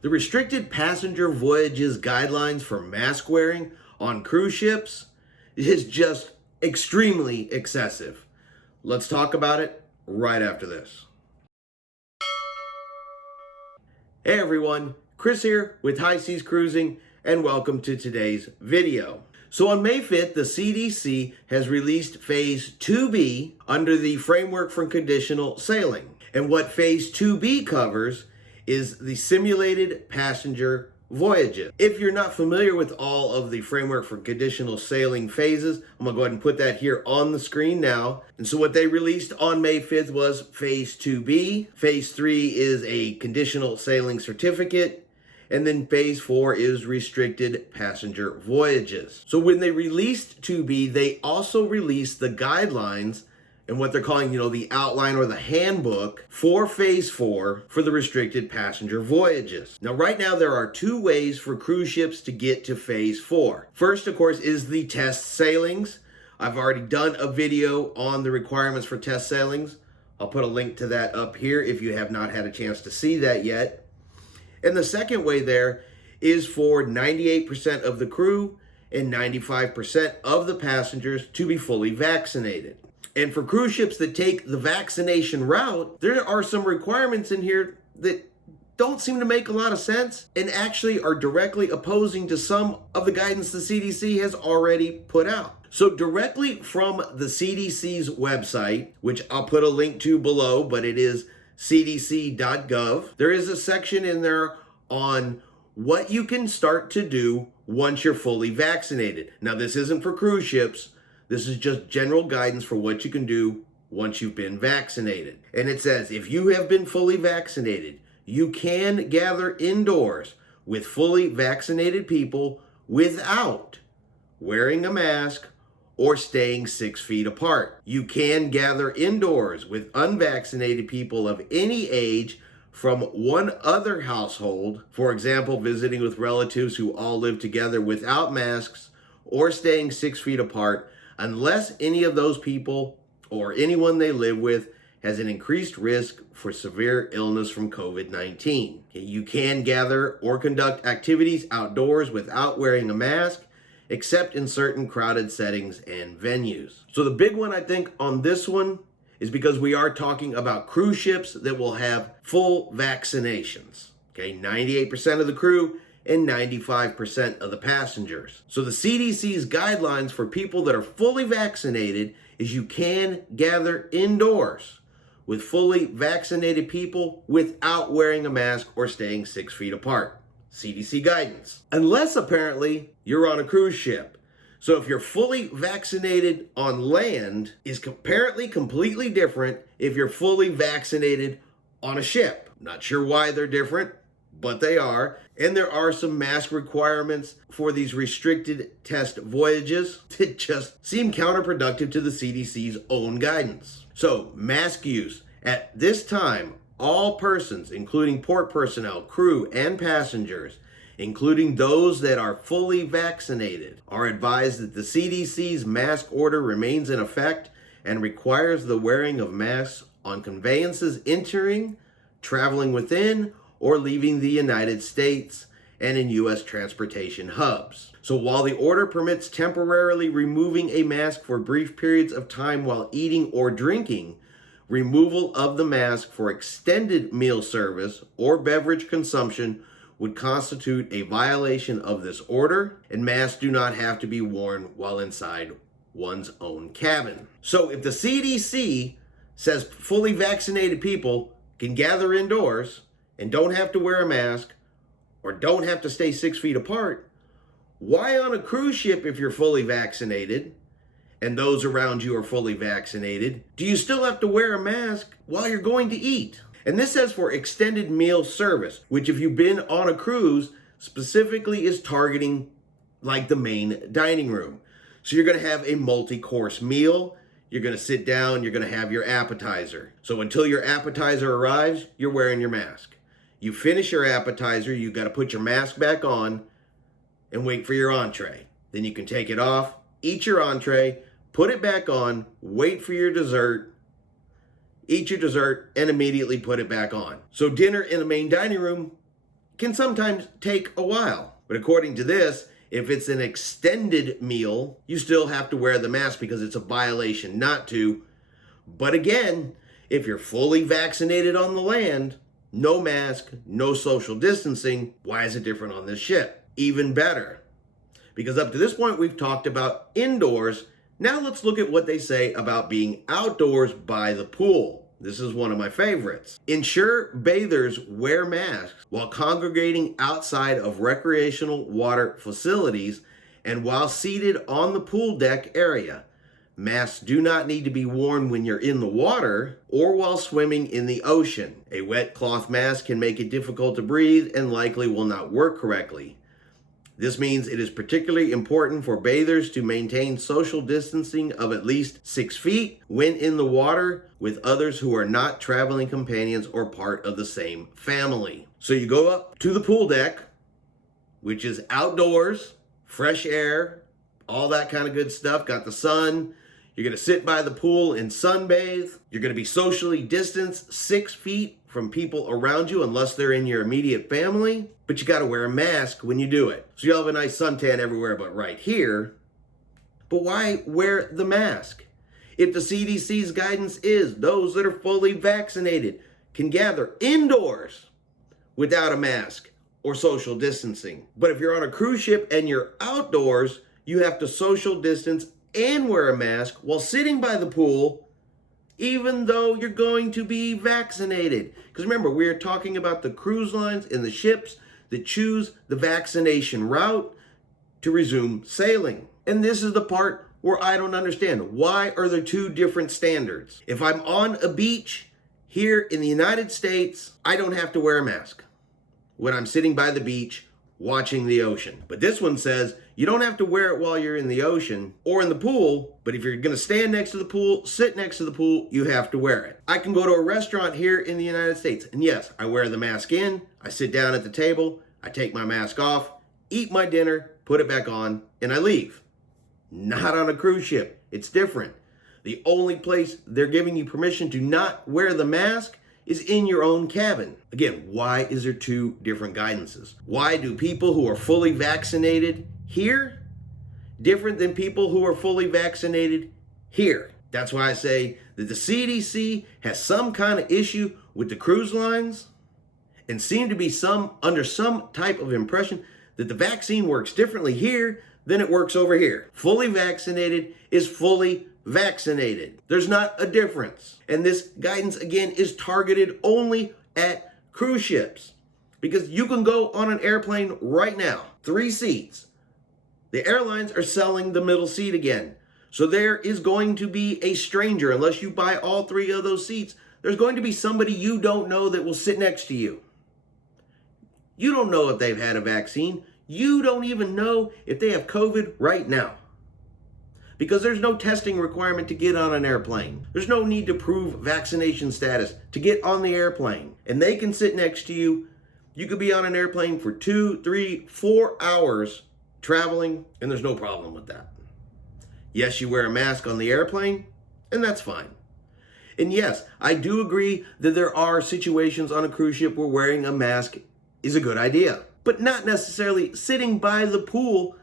The Restricted Passenger Voyages guidelines for mask wearing on cruise ships is just extremely excessive. Let's talk about it right after this. Hey everyone, Chris here with High Seas Cruising, and welcome to today's video. So on May 5th, the CDC has released Phase 2B under the Framework for Conditional Sailing. And what Phase 2B covers is the simulated passenger voyages. If you're not familiar with all of the Framework for Conditional Sailing phases, I'm gonna go ahead and put that here on the screen now. And so what they released on May 5th was Phase 2B. Phase 3 is a conditional sailing certificate. And then Phase 4 is Restricted Passenger Voyages. So when they released 2B, they also released the guidelines and what they're calling, the outline or the handbook for Phase 4 for the Restricted Passenger Voyages. Now, right now, there are two ways for cruise ships to get to Phase 4. First, of course, is the test sailings. I've already done a video on the requirements for test sailings. I'll put a link to that up here if you have not had a chance to see that yet. And the second way there is for 98% of the crew and 95% of the passengers to be fully vaccinated. And for cruise ships that take the vaccination route, there are some requirements in here that don't seem to make a lot of sense and actually are directly opposing to some of the guidance the CDC has already put out. So directly from the CDC's website, which I'll put a link to below, but it is cdc.gov, there is a section in there on what you can start to do once you're fully vaccinated. Now, this isn't for cruise ships. This is just general guidance for what you can do once you've been vaccinated. And it says, if you have been fully vaccinated, you can gather indoors with fully vaccinated people without wearing a mask or staying 6 feet apart. You can gather indoors with unvaccinated people of any age from one other household, for example, visiting with relatives who all live together without masks or staying 6 feet apart, unless any of those people or anyone they live with has an increased risk for severe illness from COVID-19. You can gather or conduct activities outdoors without wearing a mask, except in certain crowded settings and venues. So the big one, I think, on this one is because we are talking about cruise ships that will have full vaccinations. 98% of the crew and 95% of the passengers. So the CDC's guidelines for people that are fully vaccinated is you can gather indoors with fully vaccinated people without wearing a mask or staying 6 feet apart. CDC guidance. Unless apparently you're on a cruise ship. So if you're fully vaccinated on land is apparently completely different if you're fully vaccinated on a ship. Not sure why they're different, but they are. And there are some mask requirements for these restricted test voyages that just seem counterproductive to the CDC's own guidance. So mask use. At this time, all persons, including port personnel, crew, and passengers, including those that are fully vaccinated, are advised that the CDC's mask order remains in effect and requires the wearing of masks on conveyances entering, traveling within, or leaving the United States and in U.S. transportation hubs. So while the order permits temporarily removing a mask for brief periods of time while eating or drinking, removal of the mask for extended meal service or beverage consumption would constitute a violation of this order, and masks do not have to be worn while inside one's own cabin. So if the CDC says fully vaccinated people can gather indoors and don't have to wear a mask or don't have to stay 6 feet apart, why on a cruise ship, if you're fully vaccinated and those around you are fully vaccinated, do you still have to wear a mask while you're going to eat? And this says for extended meal service, which if you've been on a cruise, specifically is targeting like the main dining room. So you're gonna have a multi-course meal, you're gonna sit down, you're gonna have your appetizer. So until your appetizer arrives, you're wearing your mask. You finish your appetizer, you gotta put your mask back on and wait for your entree. Then you can take it off, eat your entree, put it back on, wait for your dessert, eat your dessert, and immediately put it back on. So dinner in the main dining room can sometimes take a while. But according to this, if it's an extended meal, you still have to wear the mask because it's a violation not to. But again, if you're fully vaccinated on the land, no mask, no social distancing, why is it different on this ship? Even better. Because up to this point, we've talked about indoors. Now let's look at what they say about being outdoors by the pool. This is one of my favorites. Ensure bathers wear masks while congregating outside of recreational water facilities and while seated on the pool deck area. Masks do not need to be worn when you're in the water or while swimming in the ocean. A wet cloth mask can make it difficult to breathe and likely will not work correctly. This means it is particularly important for bathers to maintain social distancing of at least 6 feet when in the water with others who are not traveling companions or part of the same family. So you go up to the pool deck, which is outdoors, fresh air, all that kind of good stuff, got the sun. You're going to sit by the pool and sunbathe. You're going to be socially distanced 6 feet from people around you unless they're in your immediate family. But you got to wear a mask when you do it. So you'll have a nice suntan everywhere but right here. But why wear the mask? If the CDC's guidance is those that are fully vaccinated can gather indoors without a mask or social distancing. But if you're on a cruise ship and you're outdoors, you have to social distance and wear a mask while sitting by the pool, even though you're going to be vaccinated. Because remember, we're talking about the cruise lines and the ships that choose the vaccination route to resume sailing. And this is the part where I don't understand. Why are there two different standards? If I'm on a beach here in the United States, I don't have to wear a mask when I'm sitting by the beach watching the ocean. But this one says you don't have to wear it while you're in the ocean or in the pool, but if you're gonna stand next to the pool, sit next to the pool, you have to wear it. I can go to a restaurant here in the United States, and yes, I wear the mask in, I sit down at the table, I take my mask off, eat my dinner, put it back on, and I leave. Not on a cruise ship. It's different. The only place they're giving you permission to not wear the mask is in your own cabin. Again, why is there two different guidances? Why do people who are fully vaccinated here different than people who are fully vaccinated here? That's why I say that the CDC has some kind of issue with the cruise lines and seem to be under some type of impression that the vaccine works differently here than it works over here. Fully vaccinated is fully vaccinated. There's not a difference. And this guidance, again, is targeted only at cruise ships. Because you can go on an airplane right now, 3 seats. The airlines are selling the middle seat again. So there is going to be a stranger, unless you buy all 3 of those seats, there's going to be somebody you don't know that will sit next to you. You don't know if they've had a vaccine. You don't even know if they have COVID right now. Because there's no testing requirement to get on an airplane. There's no need to prove vaccination status to get on the airplane. And they can sit next to you. You could be on an airplane for 2, 3, 4 hours traveling, and there's no problem with that. Yes, you wear a mask on the airplane, and that's fine. And yes, I do agree that there are situations on a cruise ship where wearing a mask is a good idea, but not necessarily sitting by the pool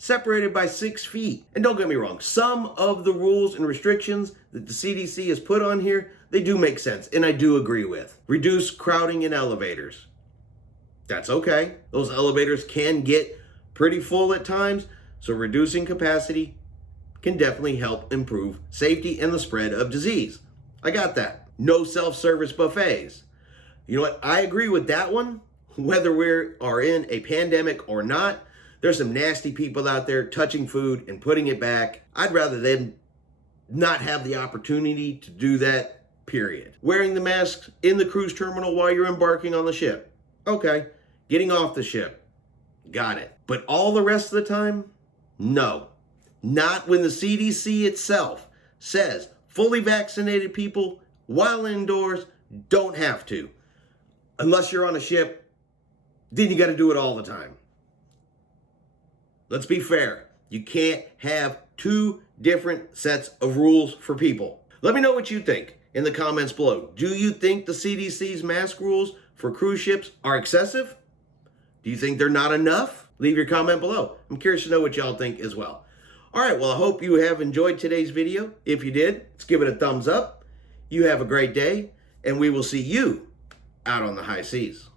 separated by 6 feet. And don't get me wrong, some of the rules and restrictions that the CDC has put on here, they do make sense, and I do agree with. Reduce crowding in elevators. That's okay. Those elevators can get pretty full at times, so reducing capacity can definitely help improve safety and the spread of disease. I got that. No self-service buffets. You know what? I agree with that one. Whether we are in a pandemic or not, there's some nasty people out there touching food and putting it back. I'd rather them not have the opportunity to do that, period. Wearing the masks in the cruise terminal while you're embarking on the ship. Okay. Getting off the ship. Got it. But all the rest of the time? No. Not when the CDC itself says fully vaccinated people while indoors don't have to. Unless you're on a ship, then you got to do it all the time. Let's be fair. You can't have two different sets of rules for people. Let me know what you think in the comments below. Do you think the CDC's mask rules for cruise ships are excessive? Do you think they're not enough? Leave your comment below. I'm curious to know what y'all think as well. All right, well, I hope you have enjoyed today's video. If you did, let's give it a thumbs up. You have a great day, and we will see you out on the high seas.